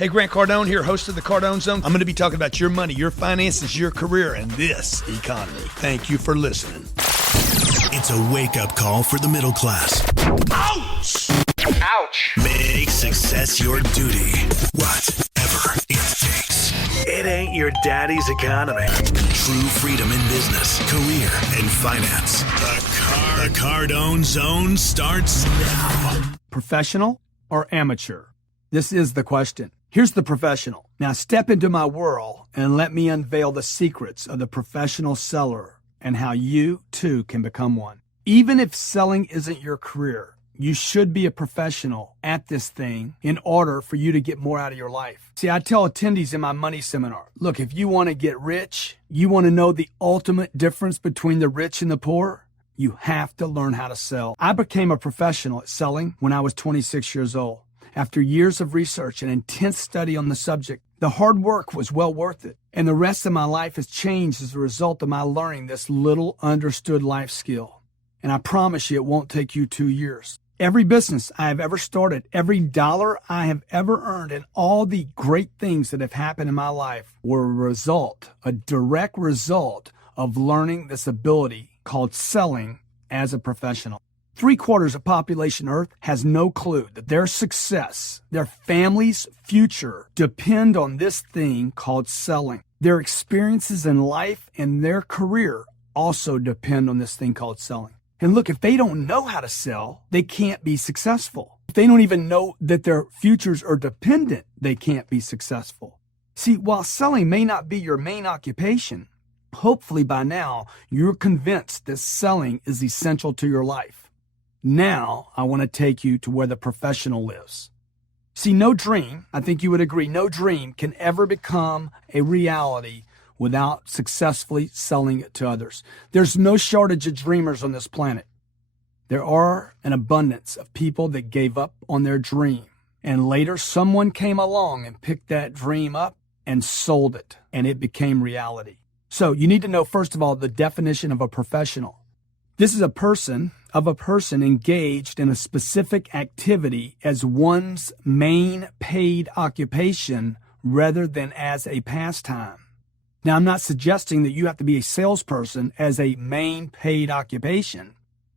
Hey, Grant Cardone here, host of the Cardone Zone. I'm going to be talking about your money, your finances, your career, and this economy. Thank you for listening. It's a wake-up call for the middle class. Ouch! Ouch! Make success your duty, whatever it takes. It ain't your daddy's economy. True freedom in business, career, and finance. The Cardone Zone starts now. Professional or amateur? This is the question. Here's the professional. Now step into my world and let me unveil the secrets of the professional seller and how you too can become one. Even if selling isn't your career, you should be a professional at this thing in order for you to get more out of your life. See, I tell attendees in my money seminar, look, if you want to get rich, you want to know the ultimate difference between the rich and the poor, you have to learn how to sell. I became a professional at selling when I was 26 years old. After years of research and intense study on the subject, the hard work was well worth it. And the rest of my life has changed as a result of my learning this little understood life skill. And I promise you it won't take you 2 years. Every business I have ever started, every dollar I have ever earned, and all the great things that have happened in my life were a direct result of learning this ability called selling as a professional. 3/4 of population Earth has no clue that their success, their family's future depend on this thing called selling. Their experiences in life and their career also depend on this thing called selling. And look, if they don't know how to sell, they can't be successful. If they don't even know that their futures are dependent, they can't be successful. See, while selling may not be your main occupation, hopefully by now you're convinced that selling is essential to your life. Now, I want to take you to where the professional lives. See, no dream, I think you would agree, no dream can ever become a reality without successfully selling it to others. There's no shortage of dreamers on this planet. There are an abundance of people that gave up on their dream, and later someone came along and picked that dream up and sold it, and it became reality. So you need to know, first of all, the definition of a professional. This is a person engaged in a specific activity as one's main paid occupation rather than as a pastime. Now, I'm not suggesting that you have to be a salesperson as a main paid occupation,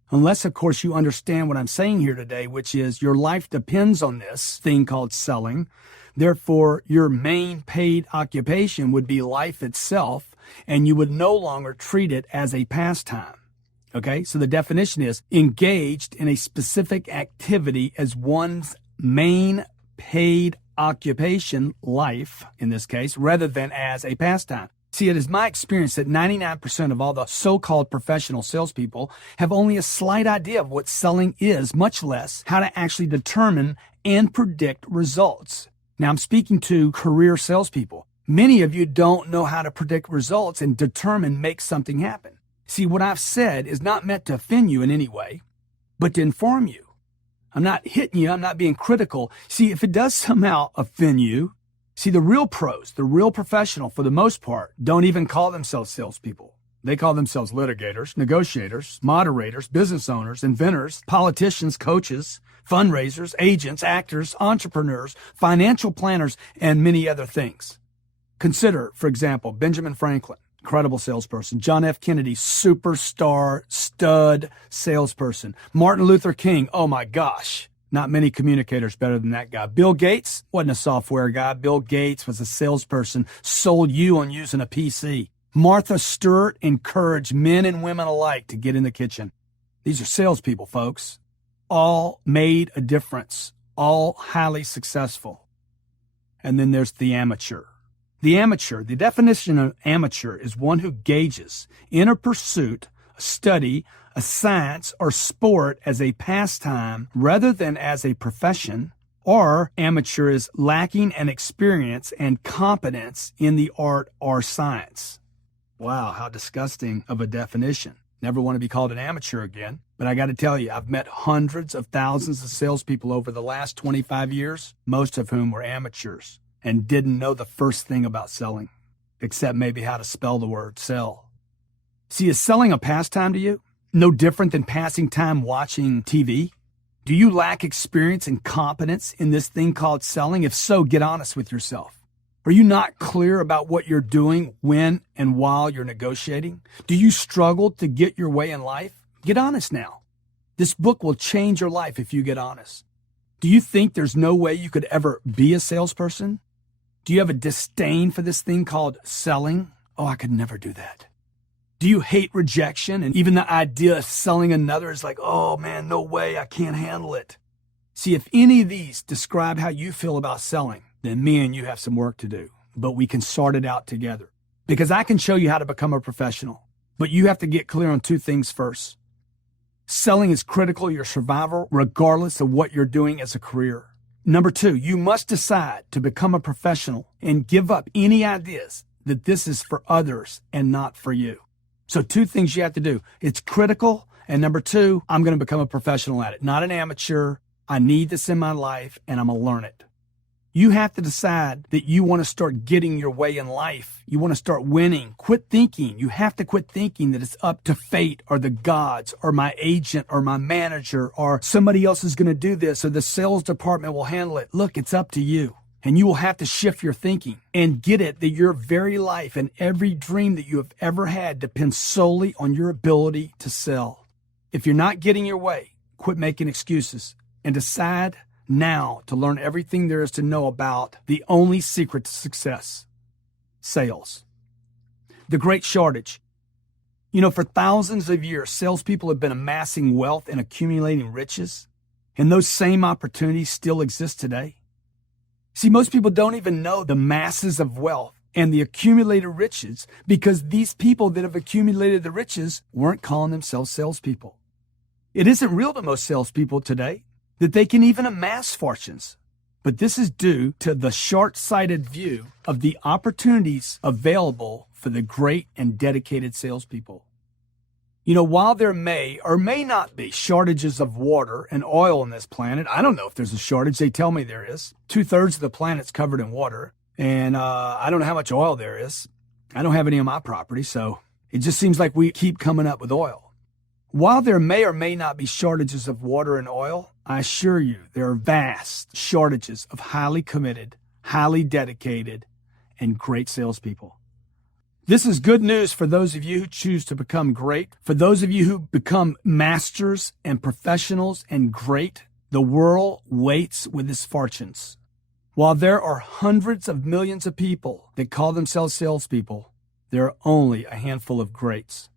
unless, of course, you understand what I'm saying here today, which is your life depends on this thing called selling. Therefore, your main paid occupation would be life itself, and you would no longer treat it as a pastime. Okay, so the definition is engaged in a specific activity as one's main paid occupation, life in this case, rather than as a pastime. See, it is my experience that 99% of all the so-called professional salespeople have only a slight idea of what selling is, much less how to actually determine and predict results. Now, I'm speaking to career salespeople. Many of you don't know how to predict results and make something happen. See, what I've said is not meant to offend you in any way, but to inform you. I'm not hitting you. I'm not being critical. See, if it does somehow offend you, see, the real pros, the real professional, for the most part, don't even call themselves salespeople. They call themselves litigators, negotiators, moderators, business owners, inventors, politicians, coaches, fundraisers, agents, actors, entrepreneurs, financial planners, and many other things. Consider, for example, Benjamin Franklin. Incredible salesperson. John F. Kennedy, superstar, stud salesperson. Martin Luther King, oh my gosh, not many communicators better than that guy. Bill Gates wasn't a software guy. Bill Gates was a salesperson, sold you on using a PC. Martha Stewart encouraged men and women alike to get in the kitchen. These are salespeople, folks. All made a difference, all highly successful. And then there's the amateur. The definition of amateur is one who gauges in a pursuit, a study, a science, or sport as a pastime rather than as a profession, or amateur is lacking an experience and competence in the art or science. Wow, how disgusting of a definition. Never want to be called an amateur again. But I got to tell you, I've met hundreds of thousands of salespeople over the last 25 years, most of whom were amateurs, and didn't know the first thing about selling, except maybe how to spell the word sell. See, is selling a pastime to you? No different than passing time watching TV? Do you lack experience and competence in this thing called selling? If so, get honest with yourself. Are you not clear about what you're doing when and while you're negotiating? Do you struggle to get your way in life? Get honest now. This book will change your life if you get honest. Do you think there's no way you could ever be a salesperson? Do you have a disdain for this thing called selling? Oh, I could never do that. Do you hate rejection? And even the idea of selling another is like, oh man, no way, I can't handle it. See, if any of these describe how you feel about selling, then me and you have some work to do. But we can sort it out together. Because I can show you how to become a professional. But you have to get clear on two things first. Selling is critical to your survival, regardless of what you're doing as a career. Number two, you must decide to become a professional and give up any ideas that this is for others and not for you. So two things you have to do. It's critical. And number two, I'm going to become a professional at it, not an amateur. I need this in my life and I'm going to learn it. You have to decide that you want to start getting your way in life. You want to start winning. Quit thinking. You have to quit thinking that it's up to fate or the gods or my agent or my manager or somebody else is going to do this or the sales department will handle it. Look, it's up to you. And you will have to shift your thinking and get it that your very life and every dream that you have ever had depends solely on your ability to sell. If you're not getting your way, quit making excuses and decide now to learn everything there is to know about the only secret to success: sales. The great shortage. You know, for thousands of years, salespeople have been amassing wealth and accumulating riches, and those same opportunities still exist today. See, most people don't even know the masses of wealth and the accumulated riches because these people that have accumulated the riches weren't calling themselves salespeople. It isn't real to most salespeople today that they can even amass fortunes. But this is due to the short-sighted view of the opportunities available for the great and dedicated salespeople. You know, while there may or may not be shortages of water and oil on this planet, I don't know if there's a shortage. They tell me there is. 2/3 of the planet's covered in water. And I don't know how much oil there is. I don't have any on my property, so it just seems like we keep coming up with oil. While there may or may not be shortages of water and oil, I assure you there are vast shortages of highly committed, highly dedicated, and great salespeople. This is good news for those of you who choose to become great. For those of you who become masters and professionals and great, the world waits with its fortunes. While there are hundreds of millions of people that call themselves salespeople, there are only a handful of greats.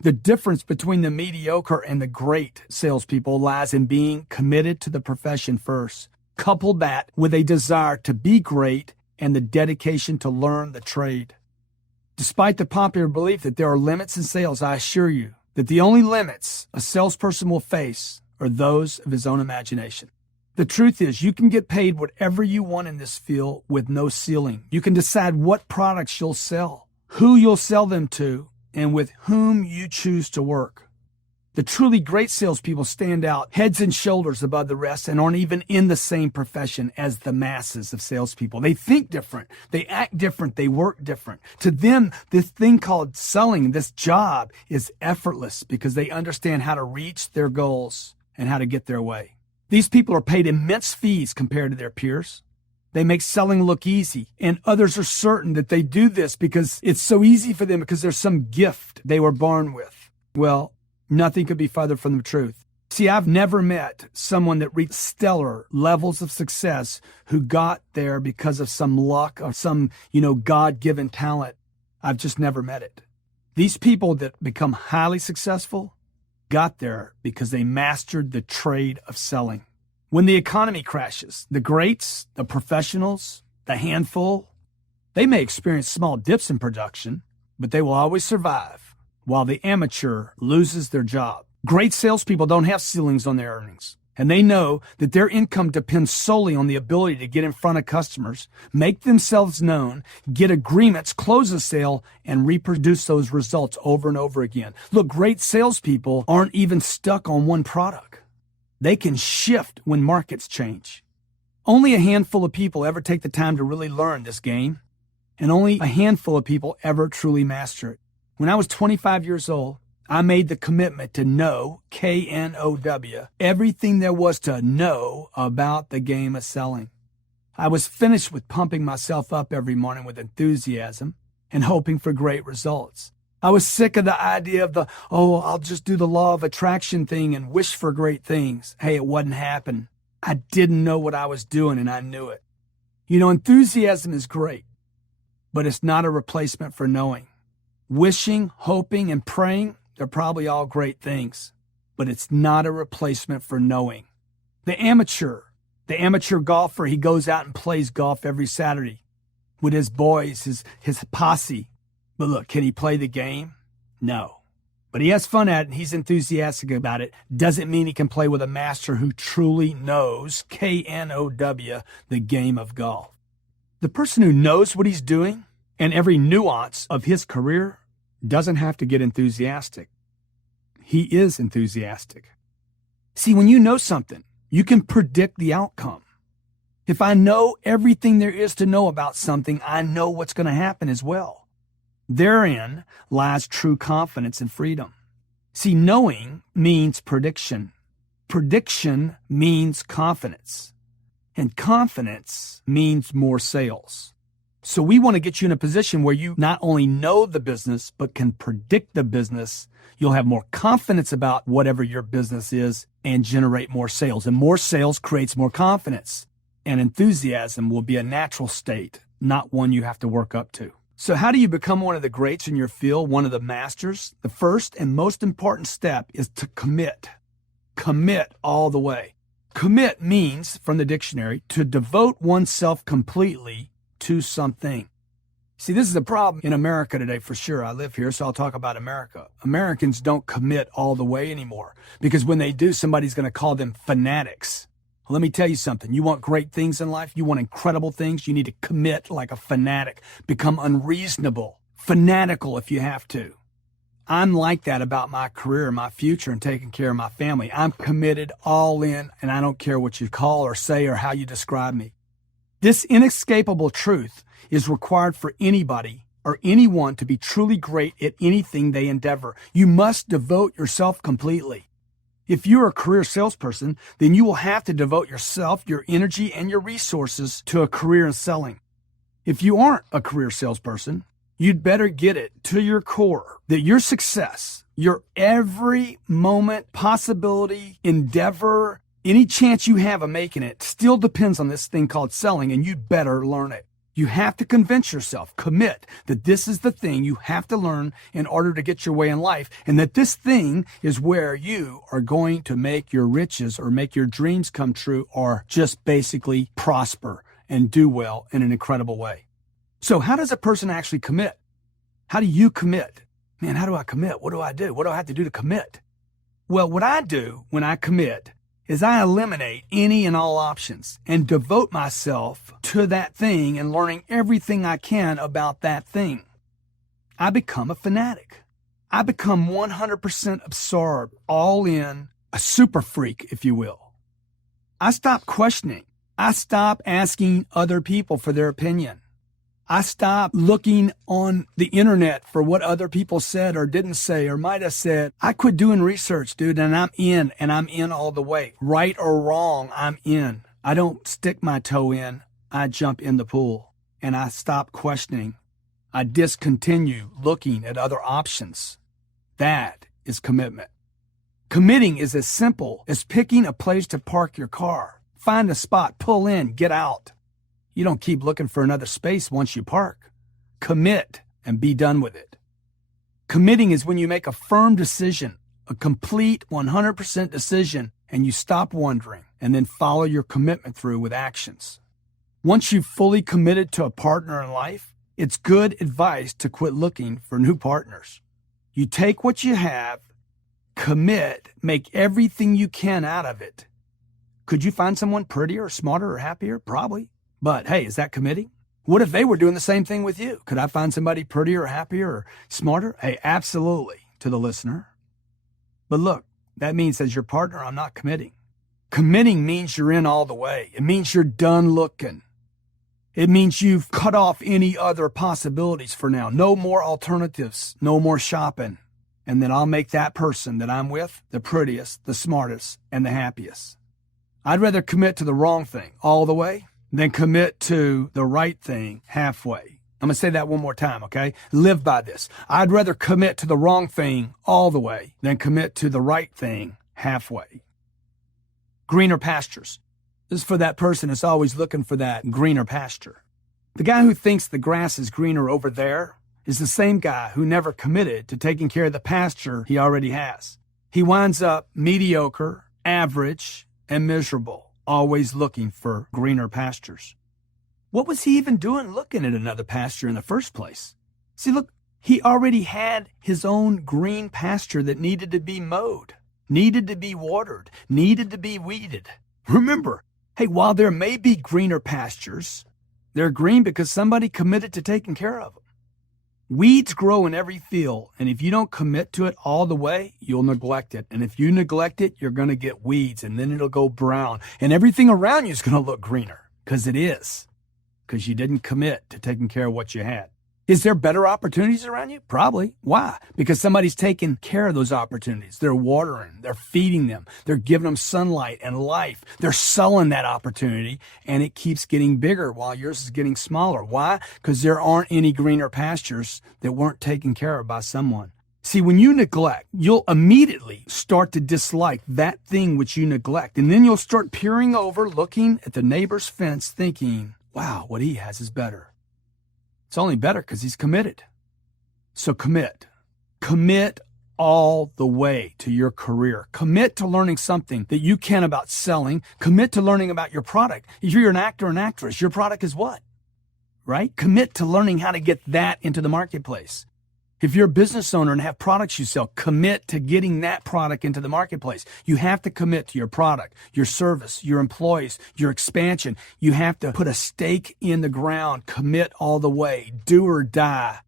The difference between the mediocre and the great salespeople lies in being committed to the profession first. Couple that with a desire to be great and the dedication to learn the trade. Despite the popular belief that there are limits in sales, I assure you that the only limits a salesperson will face are those of his own imagination. The truth is, you can get paid whatever you want in this field with no ceiling. You can decide what products you'll sell, who you'll sell them to, and with whom you choose to work. The truly great salespeople stand out heads and shoulders above the rest and aren't even in the same profession as the masses of salespeople. They think different. They act different. They work different. To them, this thing called selling, this job, is effortless because they understand how to reach their goals and how to get their way. These people are paid immense fees compared to their peers. They make selling look easy, and others are certain that they do this because it's so easy for them because there's some gift they were born with. Well, nothing could be farther from the truth. See, I've never met someone that reached stellar levels of success who got there because of some luck or some, God-given talent. I've just never met it. These people that become highly successful got there because they mastered the trade of selling. When the economy crashes, the greats, the professionals, the handful, they may experience small dips in production, but they will always survive, while the amateur loses their job. Great salespeople don't have ceilings on their earnings, and they know that their income depends solely on the ability to get in front of customers, make themselves known, get agreements, close a sale, and reproduce those results over and over again. Look, great salespeople aren't even stuck on one product. They can shift when markets change. Only a handful of people ever take the time to really learn this game, and only a handful of people ever truly master it. When I was 25 years old, I made the commitment to know, K-N-O-W, everything there was to know about the game of selling. I was finished with pumping myself up every morning with enthusiasm and hoping for great results. I was sick of the idea of I'll just do the law of attraction thing and wish for great things. Hey, it wasn't happening. I didn't know what I was doing, and I knew it. Enthusiasm is great, but it's not a replacement for knowing. Wishing, hoping, and praying, they're probably all great things, but it's not a replacement for knowing. The amateur golfer, he goes out and plays golf every Saturday with his boys, his posse. But look, can he play the game? No. But he has fun at it and he's enthusiastic about it. Doesn't mean he can play with a master who truly knows, K-N-O-W, the game of golf. The person who knows what he's doing and every nuance of his career doesn't have to get enthusiastic. He is enthusiastic. See, when you know something, you can predict the outcome. If I know everything there is to know about something, I know what's going to happen as well. Therein lies true confidence and freedom. See, knowing means prediction. Prediction means confidence. And confidence means more sales. So we want to get you in a position where you not only know the business, but can predict the business. You'll have more confidence about whatever your business is and generate more sales. And more sales creates more confidence. And enthusiasm will be a natural state, not one you have to work up to. So how do you become one of the greats in your field, one of the masters? The first and most important step is to commit. Commit all the way. Commit means, from the dictionary, to devote oneself completely to something. See, this is a problem in America today for sure. I live here, so I'll talk about America. Americans don't commit all the way anymore because when they do, somebody's going to call them fanatics. Let me tell you something. You want great things in life? You want incredible things? You need to commit like a fanatic. Become unreasonable. Fanatical if you have to. I'm like that about my career, my future, and taking care of my family. I'm committed all in, and I don't care what you call or say or how you describe me. This inescapable truth is required for anybody or anyone to be truly great at anything they endeavor. You must devote yourself completely. If you're a career salesperson, then you will have to devote yourself, your energy, and your resources to a career in selling. If you aren't a career salesperson, you'd better get it to your core that your success, your every moment, possibility, endeavor, any chance you have of making it still depends on this thing called selling, and you'd better learn it. You have to convince yourself, commit that this is the thing you have to learn in order to get your way in life, and that this thing is where you are going to make your riches or make your dreams come true or just basically prosper and do well in an incredible way. So how does a person actually commit? How do you commit? Man, how do I commit? What do I do? What do I have to do to commit? Well, what I do when I commit is I eliminate any and all options and devote myself to that thing and learning everything I can about that thing. I become a fanatic. I become 100% absorbed, all in, a super freak, if you will. I stop questioning. I stop asking other people for their opinion. I stopped looking on the internet for what other people said or didn't say or might have said. I quit doing research, dude, and I'm in all the way. Right or wrong, I'm in. I don't stick my toe in. I jump in the pool, and I stop questioning. I discontinue looking at other options. That is commitment. Committing is as simple as picking a place to park your car. Find a spot, pull in, get out. You don't keep looking for another space once you park. Commit and be done with it. Committing is when you make a firm decision, a complete 100% decision, and you stop wondering and then follow your commitment through with actions. Once you've fully committed to a partner in life, it's good advice to quit looking for new partners. You take what you have, commit, make everything you can out of it. Could you find someone prettier, smarter, or happier? Probably. But hey, is that committing? What if they were doing the same thing with you? Could I find somebody prettier or happier or smarter? Hey, absolutely, to the listener. But look, that means as your partner, I'm not committing. Committing means you're in all the way. It means you're done looking. It means you've cut off any other possibilities for now. No more alternatives. No more shopping. and then I'll make that person that I'm with the prettiest, the smartest, and the happiest. I'd rather commit to the wrong thing all the way than commit to the right thing halfway. I'm going to say that one more time, okay? Live by this. I'd rather commit to the wrong thing all the way than commit to the right thing halfway. Greener pastures. This is for that person that's always looking for that greener pasture. The guy who thinks the grass is greener over there is the same guy who never committed to taking care of the pasture he already has. He winds up mediocre, average, and miserable, always looking for greener pastures. What was he even doing looking at another pasture in the first place? See, look, he already had his own green pasture that needed to be mowed, needed to be watered, needed to be weeded. Remember, hey, while there may be greener pastures, they're green because somebody committed to taking care of them. Weeds grow in every field, and if you don't commit to it all the way, you'll neglect it. And if you neglect it, you're going to get weeds, and then it'll go brown. And everything around you is going to look greener, because it is, because you didn't commit to taking care of what you had. Is there better opportunities around you? Probably. Why? Because somebody's taking care of those opportunities. They're watering, they're feeding them, they're giving them sunlight and life. They're selling that opportunity, and it keeps getting bigger while yours is getting smaller. Why? Because there aren't any greener pastures that weren't taken care of by someone. See, when you neglect, you'll immediately start to dislike that thing which you neglect. And then you'll start peering over, looking at the neighbor's fence, thinking, wow, what he has is better. It's only better because he's committed. So commit. Commit all the way to your career. Commit to learning something that you can about selling. Commit to learning about your product. If you're an actor or an actress, your product is what? Right? Commit to learning how to get that into the marketplace. If you're a business owner and have products you sell, commit to getting that product into the marketplace. You have to commit to your product, your service, your employees, your expansion. You have to put a stake in the ground, commit all the way, do or die.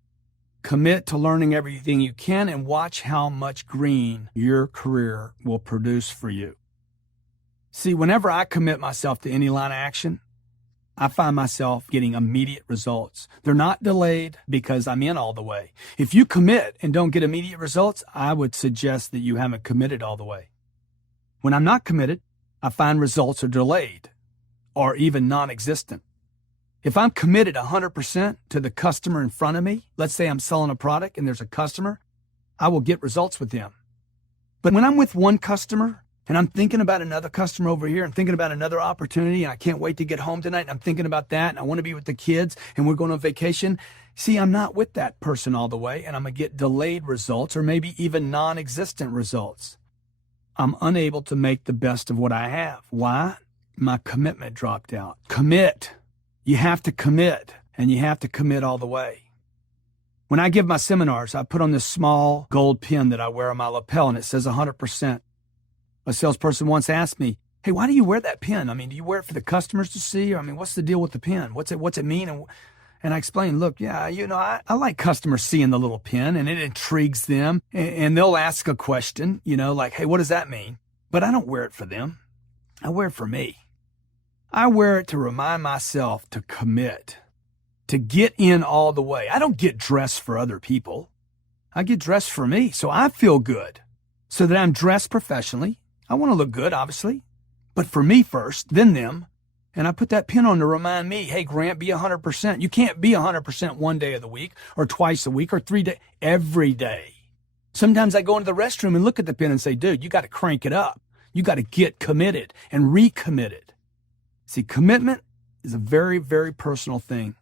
Commit to learning everything you can and watch how much green your career will produce for you. See, whenever I commit myself to any line of action, I find myself getting immediate results. They're not delayed because I'm in all the way. If you commit and don't get immediate results, I would suggest that you haven't committed all the way. When I'm not committed, I find results are delayed or even non-existent. If I'm committed 100% to the customer in front of me, let's say I'm selling a product and there's a customer, I will get results with them. But when I'm with one customer, and I'm thinking about another customer over here and thinking about another opportunity, and I can't wait to get home tonight, and I'm thinking about that, and I want to be with the kids, and we're going on vacation. See, I'm not with that person all the way, and I'm going to get delayed results or maybe even non-existent results. I'm unable to make the best of what I have. Why? My commitment dropped out. Commit. You have to commit, and you have to commit all the way. When I give my seminars, I put on this small gold pin that I wear on my lapel, and it says 100%. A salesperson once asked me, hey, why do you wear that pin? I mean, do you wear it for the customers to see? Or, I mean, what's the deal with the pin? What's it mean? And I explained, look, yeah, I like customers seeing the little pin, and it intrigues them. And they'll ask a question, like, hey, what does that mean? But I don't wear it for them. I wear it for me. I wear it to remind myself to commit, to get in all the way. I don't get dressed for other people. I get dressed for me, so I feel good, so that I'm dressed professionally. I want to look good, obviously, but for me first, then them. And I put that pin on to remind me, hey, Grant, be 100%. You can't be 100% one day of the week or twice a week or 3 days, every day. Sometimes I go into the restroom and look at the pin and say, dude, you got to crank it up. You got to get committed and recommitted. See, commitment is a very, very personal thing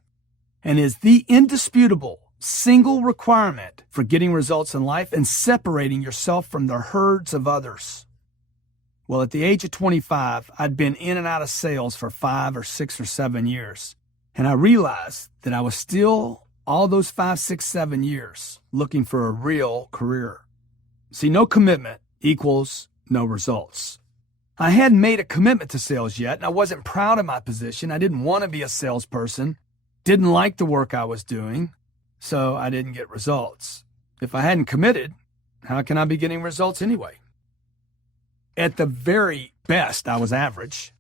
and is the indisputable single requirement for getting results in life and separating yourself from the herds of others. Well, at the age of 25, I'd been in and out of sales for 5 or 6 or 7 years. And I realized that I was still, all those 5, 6, 7 years, looking for a real career. See, no commitment equals no results. I hadn't made a commitment to sales yet, and I wasn't proud of my position. I didn't want to be a salesperson, didn't like the work I was doing, so I didn't get results. If I hadn't committed, how can I be getting results anyway? At the very best, I was average.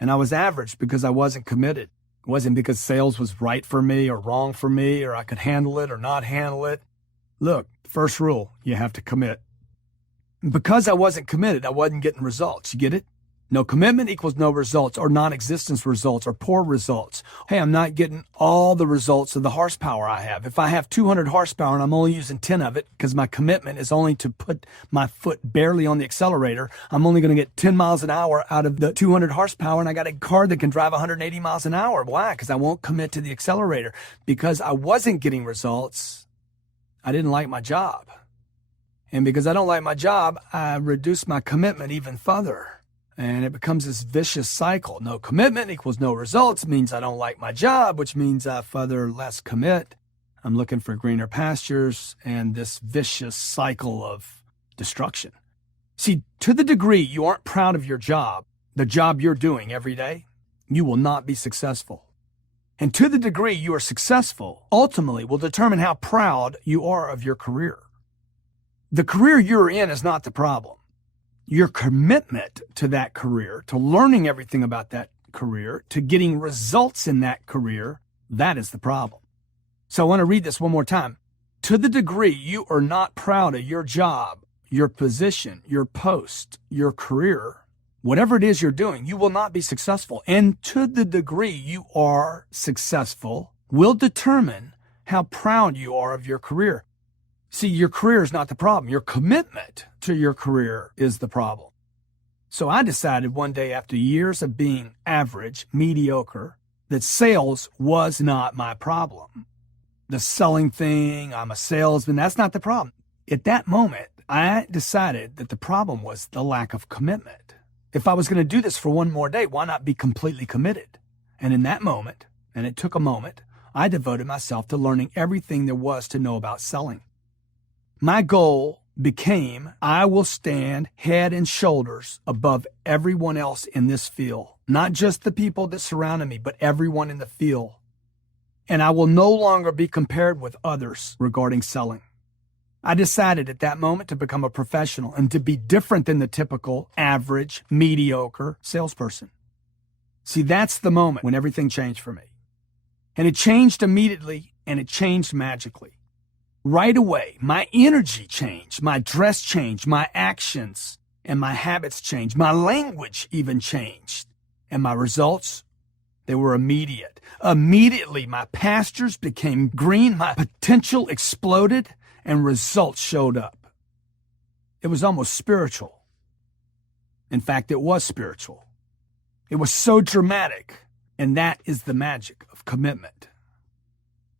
And I was average because I wasn't committed. It wasn't because sales was right for me or wrong for me or I could handle it or not handle it. Look, first rule, you have to commit. Because I wasn't committed, I wasn't getting results. You get it? No commitment equals no results, or non-existence results, or poor results. Hey, I'm not getting all the results of the horsepower I have. If I have 200 horsepower and I'm only using 10 of it because my commitment is only to put my foot barely on the accelerator, I'm only going to get 10 miles an hour out of the 200 horsepower, and I got a car that can drive 180 miles an hour. Why? Because I won't commit to the accelerator. Because I wasn't getting results, I didn't like my job. And because I don't like my job, I reduce my commitment even further. And it becomes this vicious cycle. No commitment equals no results means I don't like my job, which means I further less commit. I'm looking for greener pastures and this vicious cycle of destruction. See, to the degree you aren't proud of your job, the job you're doing every day, you will not be successful. And to the degree you are successful, ultimately will determine how proud you are of your career. The career you're in is not the problem. Your commitment to that career, to learning everything about that career, to getting results in that career, that is the problem. So I want to read this one more time. To the degree you are not proud of your job, your position, your post, your career, whatever it is you're doing, you will not be successful. And to the degree you are successful will determine how proud you are of your career. See, your career is not the problem. Your commitment to your career is the problem. So I decided one day after years of being average, mediocre, that sales was not my problem. The selling thing, I'm a salesman, that's not the problem. At that moment, I decided that the problem was the lack of commitment. If I was going to do this for one more day, why not be completely committed? And in that moment, and it took a moment, I devoted myself to learning everything there was to know about selling. My goal became, I will stand head and shoulders above everyone else in this field. Not just the people that surrounded me, but everyone in the field. And I will no longer be compared with others regarding selling. I decided at that moment to become a professional and to be different than the typical, average, mediocre salesperson. See, that's the moment when everything changed for me. And it changed immediately, and it changed magically. Right away, my energy changed, my dress changed, my actions and my habits changed, my language even changed. And my results, they were immediate. Immediately, my pastures became green, my potential exploded, and results showed up. It was almost spiritual. In fact, it was spiritual. It was so dramatic, and that is the magic of commitment.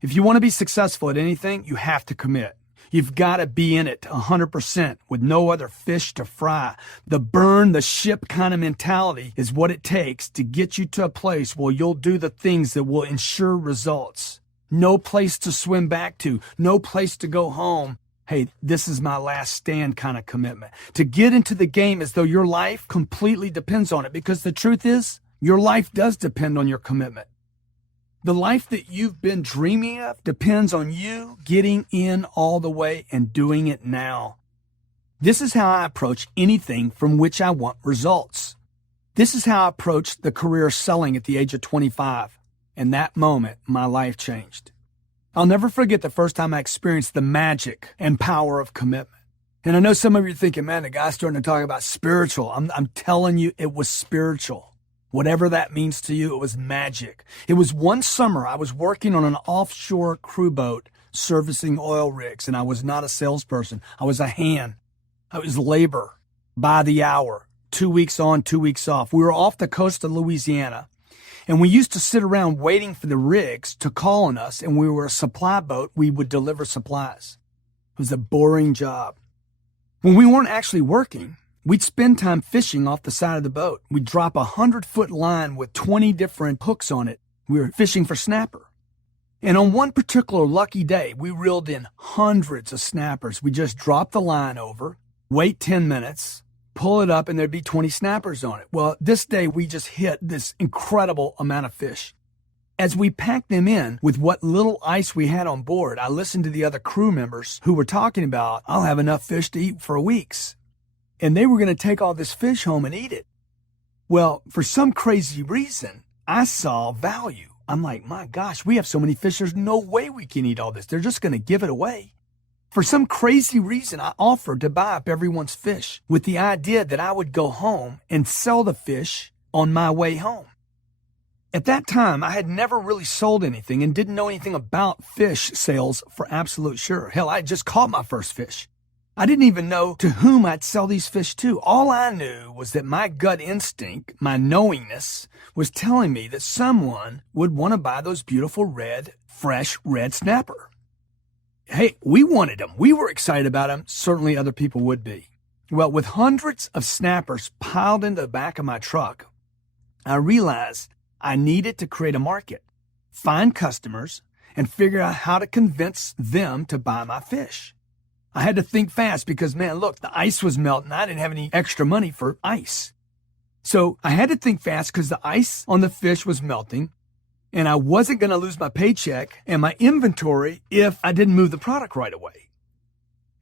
If you want to be successful at anything, you have to commit. You've got to be in it 100% with no other fish to fry. The burn the ship kind of mentality is what it takes to get you to a place where you'll do the things that will ensure results. No place to swim back to, no place to go home. Hey, this is my last stand kind of commitment. To get into the game as though your life completely depends on it, because the truth is, your life does depend on your commitment. The life that you've been dreaming of depends on you getting in all the way and doing it now. This is how I approach anything from which I want results. This is how I approached the career selling at the age of 25. In that moment, my life changed. I'll never forget the first time I experienced the magic and power of commitment. And I know some of you are thinking, man, the guy's starting to talk about spiritual. I'm telling you, it was spiritual. Whatever that means to you, it was magic. It was one summer I was working on an offshore crew boat servicing oil rigs, and I was not a salesperson. I was a hand. I was labor by the hour, 2 weeks on, 2 weeks off. We were off the coast of Louisiana, and we used to sit around waiting for the rigs to call on us, and we were a supply boat. We would deliver supplies. It was a boring job. When we weren't actually working, we'd spend time fishing off the side of the boat. We'd drop a 100-foot line with 20 different hooks on it. We were fishing for snapper. And on one particular lucky day, we reeled in hundreds of snappers. We just drop the line over, wait 10 minutes, pull it up, and there'd be 20 snappers on it. Well, this day, we just hit this incredible amount of fish. As we packed them in with what little ice we had on board, I listened to the other crew members who were talking about, I'll have enough fish to eat for weeks. And they were going to take all this fish home and eat it. Well, for some crazy reason, I saw value. I'm like, my gosh, we have so many fish, there's no way we can eat all this. They're just going to give it away. For some crazy reason, I offered to buy up everyone's fish with the idea that I would go home and sell the fish on my way home. At that time, I had never really sold anything and didn't know anything about fish sales for absolute sure. Hell, I had just caught my first fish. I didn't even know to whom I'd sell these fish to. All I knew was that my gut instinct, my knowingness, was telling me that someone would want to buy those beautiful red, fresh red snapper. Hey, we wanted them. We were excited about them. Certainly other people would be. Well, with hundreds of snappers piled into the back of my truck, I realized I needed to create a market, find customers, and figure out how to convince them to buy my fish. I had to think fast because, man, look, the ice was melting. I didn't have any extra money for ice. So I had to think fast because the ice on the fish was melting, and I wasn't going to lose my paycheck and my inventory if I didn't move the product right away.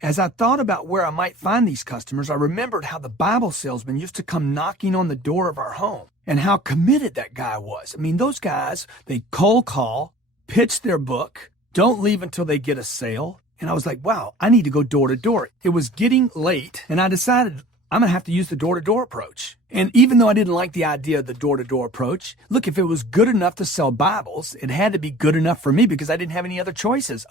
As I thought about where I might find these customers, I remembered how the Bible salesman used to come knocking on the door of our home and how committed that guy was. I mean, those guys, they cold call, pitch their book, don't leave until they get a sale. And I was like, wow, I need to go door to door. It was getting late, and I decided I'm going to have to use the door-to-door approach. And even though I didn't like the idea of the door-to-door approach, look, if it was good enough to sell Bibles, it had to be good enough for me because I didn't have any other choices.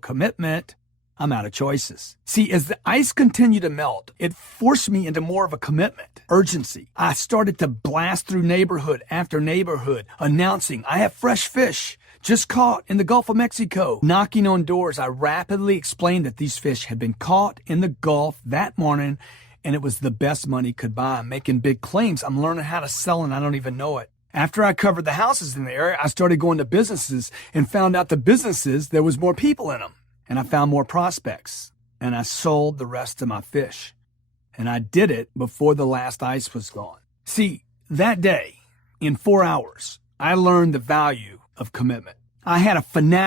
Commitment. I'm out of choices. See, as the ice continued to melt, it forced me into more of a commitment, urgency. I started to blast through neighborhood after neighborhood, announcing, I have fresh fish just caught in the Gulf of Mexico. Knocking on doors, I rapidly explained that these fish had been caught in the Gulf that morning, and it was the best money could buy. I'm making big claims. I'm learning how to sell, and I don't even know it. After I covered the houses in the area, I started going to businesses and found out the businesses, there was more people in them. And I found more prospects, and I sold the rest of my fish. And I did it before the last ice was gone. See, that day, in 4 hours, I learned the value of commitment. I had a fanatic